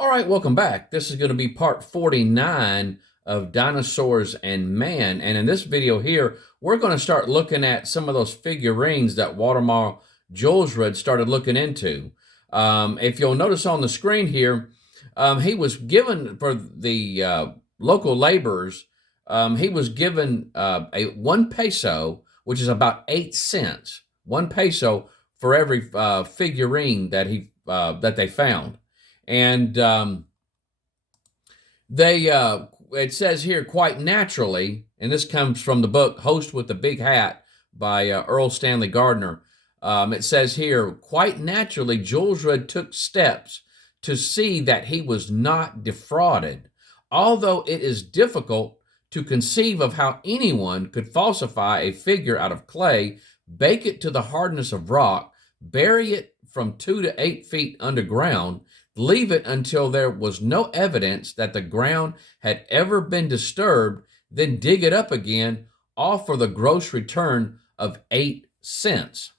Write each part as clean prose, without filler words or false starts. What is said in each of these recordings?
All right, welcome back. This is going to be part 49 of Dinosaurs and Man. And in this video here, we're going to start looking at some of those figurines that Watermar Julesrud started looking into. If you'll notice on the screen here, he was given for the local laborers, he was given a 1 peso, which is about 8 cents, 1 peso for every figurine that they found. And it says here, quite naturally, and this comes from the book Host with the Big Hat by Earl Stanley Gardner. It says here, quite naturally, Julesrud took steps to see that he was not defrauded. Although it is difficult to conceive of how anyone could falsify a figure out of clay, bake it to the hardness of rock, bury it from 2 to 8 feet underground, leave it until there was no evidence that the ground had ever been disturbed, then dig it up again, all for the gross return of 8 cents.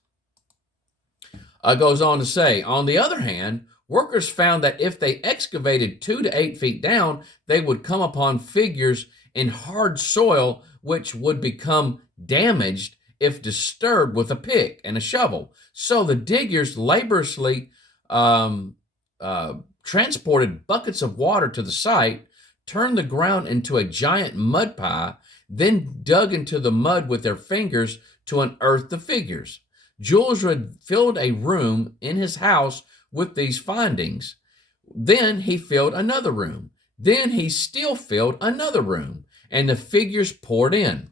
Goes on to say, on the other hand, workers found that if they excavated 2 to 8 feet down, they would come upon figures in hard soil which would become damaged if disturbed with a pick and a shovel. So the diggers laboriously transported buckets of water to the site, turned the ground into a giant mud pie, then dug into the mud with their fingers to unearth the figures. Julesrud filled a room in his house with these findings. Then he filled another room. Then he still filled another room, and the figures poured in.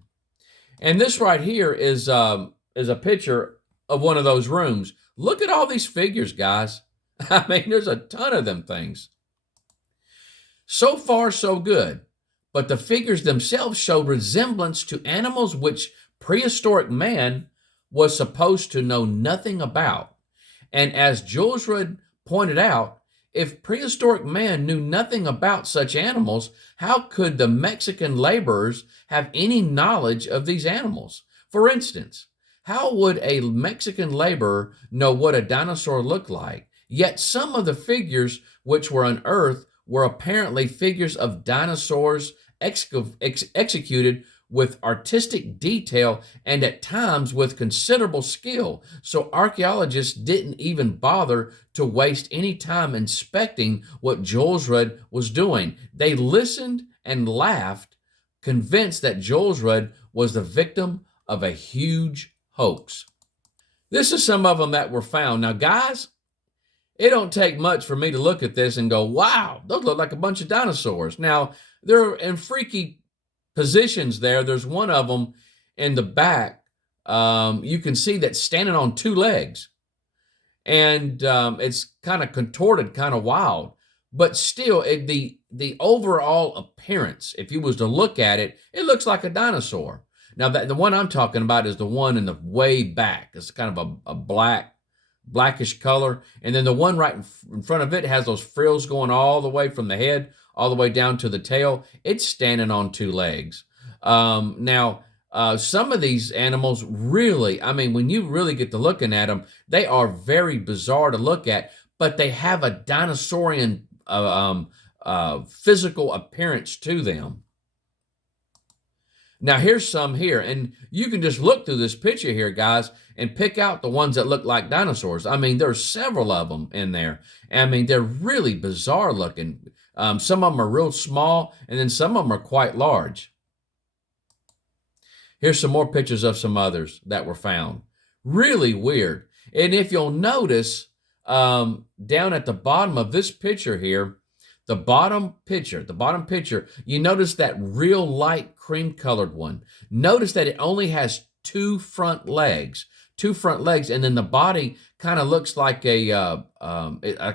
And this right here is a picture of one of those rooms. Look at all these figures, guys. I mean, there's a ton of them things. So far, so good. But the figures themselves show resemblance to animals which prehistoric man was supposed to know nothing about. And as Julesrud pointed out, if prehistoric man knew nothing about such animals, how could the Mexican laborers have any knowledge of these animals? For instance, how would a Mexican laborer know what a dinosaur looked like? Yet some of the figures which were unearthed were apparently figures of dinosaurs executed with artistic detail and at times with considerable skill. So archaeologists didn't even bother to waste any time inspecting what Julesrud was doing. They listened and laughed, convinced that Julesrud was the victim of a huge hoax. This is some of them that were found. Now, guys, it don't take much for me to look at this and go, wow, those look like a bunch of dinosaurs. Now, they're in freaky positions there. There's one of them in the back. You can see that standing on 2 legs. And it's kind of contorted, kind of wild. But still, the overall appearance, if you was to look at it, it looks like a dinosaur. Now, the one I'm talking about is the one in the way back. It's kind of a blackish color. And then the one right in front of it has those frills going all the way from the head all the way down to the tail. It's standing on 2 legs. Now, some of these animals really, I mean, when you really get to looking at them, they are very bizarre to look at, but they have a dinosaurian physical appearance to them. Now, here's some here, and you can just look through this picture here, guys, and pick out the ones that look like dinosaurs. I mean, there's several of them in there. I mean, they're really bizarre looking. Some of them are real small, and then some of them are quite large. Here's some more pictures of some others that were found. Really weird. And if you'll notice, down at the bottom of this picture here, the bottom picture, you notice that real light cream-colored one. Notice that it only has 2 front legs, and then the body kind of looks like a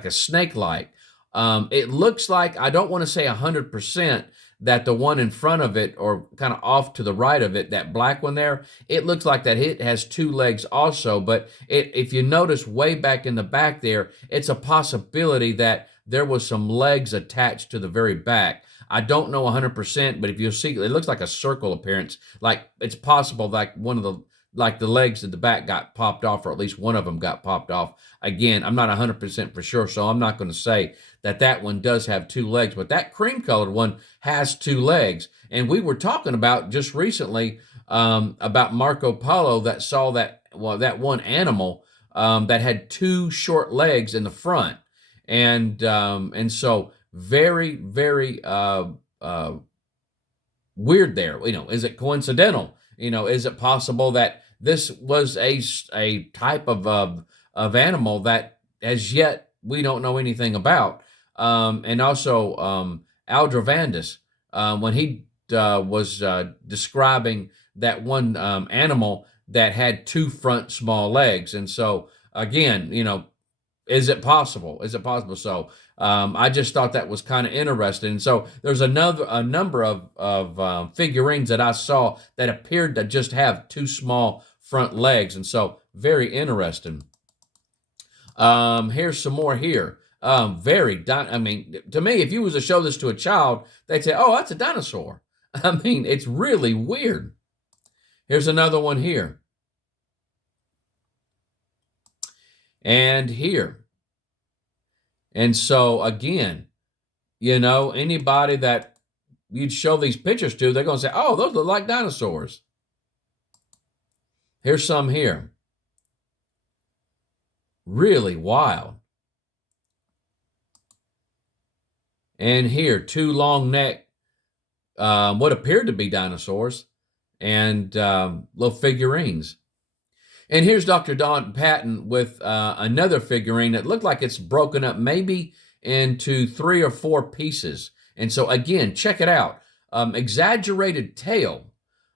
snake-like. It looks like, I don't want to say 100%, that the one in front of it, or kind of off to the right of it, that black one there, it looks like that it has 2 legs also. But if you notice way back in the back there, it's a possibility that there was some legs attached to the very back. I don't know 100%, but if you see, it looks like a circle appearance. Like it's possible like one of the like the legs at the back got popped off, or at least one of them got popped off. Again, I'm not 100% for sure, so I'm not going to say that that one does have two legs, but that cream colored one has two legs. And we were talking about just recently about Marco Polo that saw that one animal that had two short legs in the front, and so very weird there. Is it coincidental? Is it possible that this was a type of animal that as yet we don't know anything about? And also Aldrovandus, when he was describing that one animal that had two front small legs. And so again, is it possible? Is it possible? So I just thought that was kind of interesting. And so there's a number of figurines that I saw that appeared to just have two small front legs, and so very interesting. Here's some more here. I mean, to me, if you was to show this to a child, they'd say, "Oh, that's a dinosaur." I mean, it's really weird. Here's another one here, and here. And so again, anybody that you'd show these pictures to, they're going to say, "Oh, those look like dinosaurs." Here's some here. Really wild. And here, two long neck, what appeared to be dinosaurs, and little figurines. And here's Dr. Don Patton with another figurine that looked like it's broken up maybe into 3 or 4 pieces. And so again, check it out. Exaggerated tail,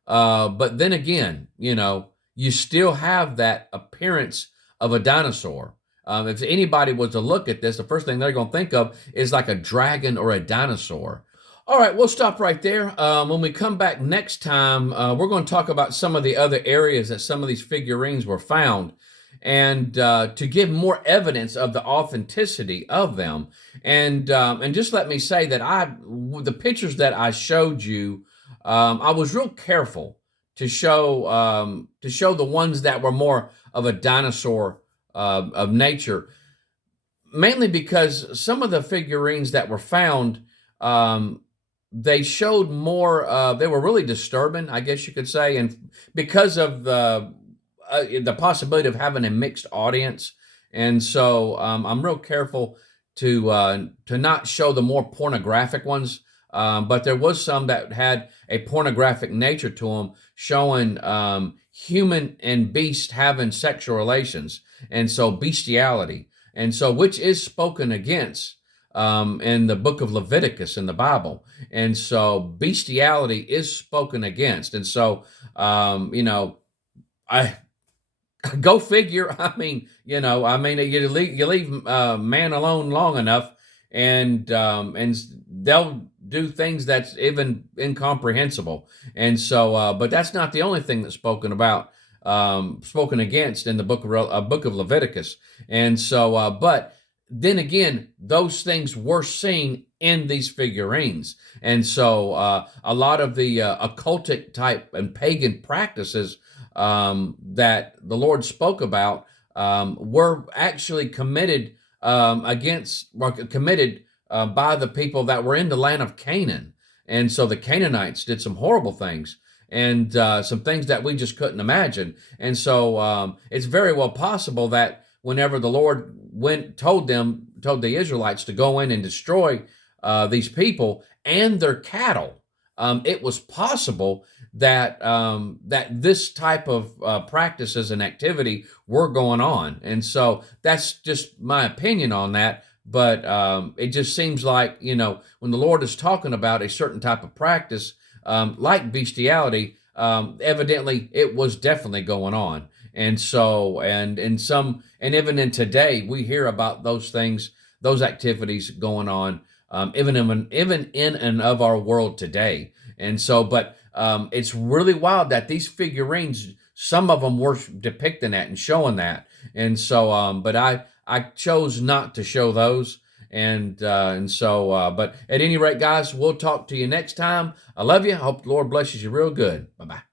but then again, you still have that appearance of a dinosaur. If anybody was to look at this, the first thing they're going to think of is like a dragon or a dinosaur. All right, we'll stop right there. When we come back next time, we're going to talk about some of the other areas that some of these figurines were found, and to give more evidence of the authenticity of them. And just let me say that the pictures that I showed you, I was real careful to show the ones that were more of a dinosaur of nature, mainly because some of the figurines that were found, they showed more, they were really disturbing, I guess you could say, and because of the possibility of having a mixed audience. And so I'm real careful to not show the more pornographic ones, but there was some that had a pornographic nature to them, showing human and beast having sexual relations, and so bestiality, and so which is spoken against in the book of Leviticus in the Bible. And so bestiality is spoken against. And so, I go figure. I mean, you leave man alone long enough, and they'll do things that's even incomprehensible. And so, but that's not the only thing that's spoken against in the book of Leviticus. And so, but then again, those things were seen in these figurines. And so a lot of the occultic type and pagan practices that the Lord spoke about were actually committed by the people that were in the land of Canaan. And so the Canaanites did some horrible things, and some things that we just couldn't imagine. And so it's very well possible that whenever the Lord told the Israelites to go in and destroy these people and their cattle, it was possible that this type of practices and activity were going on. And so that's just my opinion on that. But it just seems like, when the Lord is talking about a certain type of practice, like bestiality, evidently it was definitely going on. And so, and even in today, we hear about those things, those activities going on, even in and of our world today. And so, but it's really wild that these figurines, some of them were depicting that and showing that. And so, but I chose not to show those. And so, but at any rate, guys, we'll talk to you next time. I love you. I hope the Lord blesses you real good. Bye-bye.